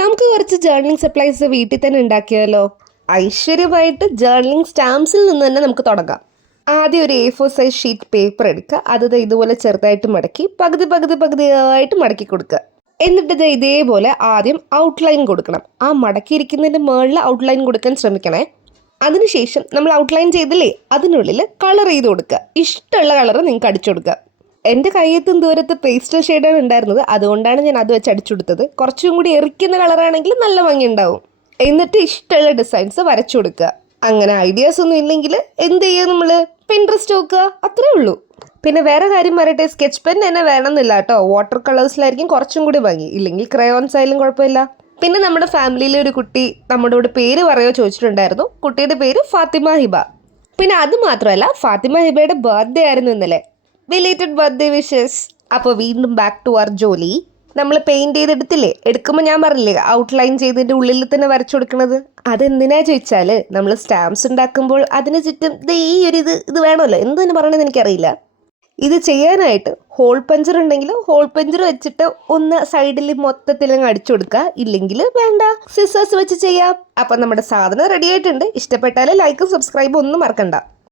നമുക്ക് കുറച്ച് journaling supplies വീട്ടിൽ തന്നെ ഉണ്ടാക്കിയാലോ? ഐശ്വര്യമായിട്ട് ജേർണലിംഗ് സ്റ്റാമ്പ്സിൽ നിന്ന് തന്നെ നമുക്ക് തുടങ്ങാം. ആദ്യം ഒരു A4 സൈസ് ഷീറ്റ് പേപ്പർ എടുക്കുക. അത് ഇതുപോലെ ചെറുതായിട്ട് മടക്കി പകുതിയായിട്ട് മടക്കി കൊടുക്കുക. എന്നിട്ട് ഇതേപോലെ ആദ്യം ഔട്ട്ലൈൻ കൊടുക്കണം. ആ മടക്കിയിരിക്കുന്നതിൻ്റെ മുകളിൽ ഔട്ട്ലൈൻ കൊടുക്കാൻ ശ്രമിക്കണേ. അതിനുശേഷം നമ്മൾ ഔട്ട്ലൈൻ ചെയ്തില്ലേ, അതിനുള്ളിൽ കളർ ചെയ്ത് കൊടുക്കുക. ഇഷ്ടമുള്ള കളർ നിങ്ങൾക്ക് അടിച്ചു കൊടുക്കുക. എൻ്റെ കയ്യെത്തും ദൂരത്ത് പേസ്റ്റൽ ഷെയ്ഡാണ് ഉണ്ടായിരുന്നത്, അതുകൊണ്ടാണ് ഞാൻ അത് വെച്ച് അടിച്ചു കൊടുത്തത്. കുറച്ചും കൂടി എറിക്കുന്ന കളറാണെങ്കിൽ നല്ല ഭംഗി ഉണ്ടാവും. എന്നിട്ട് ഇഷ്ടമുള്ള ഡിസൈൻസ് വരച്ചു കൊടുക്കുക. അങ്ങനെ ഐഡിയാസ് ഒന്നും ഇല്ലെങ്കിൽ എന്ത് ചെയ്യുക, നമ്മൾ പിൻട്രസ്റ്റ് നോക്കുക, അത്രേ ഉള്ളൂ. പിന്നെ വേറെ കാര്യം പറയട്ടെ, സ്കെച്ച് പെൻ തന്നെ വേണമെന്നില്ല കേട്ടോ. വാട്ടർ കളേഴ്സിലായിരിക്കും കുറച്ചും കൂടി ഭംഗി, ഇല്ലെങ്കിൽ ക്രയോൺസ് ആയാലും കുഴപ്പമില്ല. പിന്നെ നമ്മുടെ ഫാമിലിയിലെ ഒരു കുട്ടി നമ്മുടെ കൂടെ പേര് പറയുമോ ചോദിച്ചിട്ടുണ്ടായിരുന്നു. കുട്ടിയുടെ പേര് ഫാത്തിമ ഹിബ. പിന്നെ അത് മാത്രമല്ല, ഫാത്തിമ ഹിബയുടെ ബർത്ത്ഡേ ആയിരുന്നു ഇന്നലെ. Belated birthday wishes. അപ്പോൾ വീണ്ടും ബാക്ക് ടു അവർ ജോലി. നമ്മൾ പെയിൻറ് ചെയ്തെടുത്തില്ലേ, എടുക്കുമ്പോൾ ഞാൻ പറഞ്ഞില്ലേ ഔട്ട്ലൈൻ ചെയ്തതിൻ്റെ ഉള്ളിൽ തന്നെ വരച്ചു കൊടുക്കുന്നത്. അതെന്തിനാ ചോദിച്ചാൽ, നമ്മൾ സ്റ്റാമ്പ്സ് ഉണ്ടാക്കുമ്പോൾ അതിന് ചുറ്റും ഈ ഒരു ഇത് വേണമല്ലോ, എന്തിനു പറയണമെന്ന് എനിക്കറിയില്ല. ഇത് ചെയ്യാനായിട്ട് ഹോൾ പഞ്ചർ ഉണ്ടെങ്കിൽ ഹോൾ പഞ്ചർ വെച്ചിട്ട് ഒന്ന് സൈഡിൽ മൊത്തത്തിൽ അങ്ങ് അടിച്ചു കൊടുക്കുക. ഇല്ലെങ്കിൽ വേണ്ട, സിസേഴ്സ് വെച്ച് ചെയ്യാം. അപ്പം നമ്മുടെ സാധനം റെഡി ആയിട്ടുണ്ട്. ഇഷ്ടപ്പെട്ടാൽ ലൈക്കും സബ്സ്ക്രൈബും ഒന്നും മറക്കണ്ട.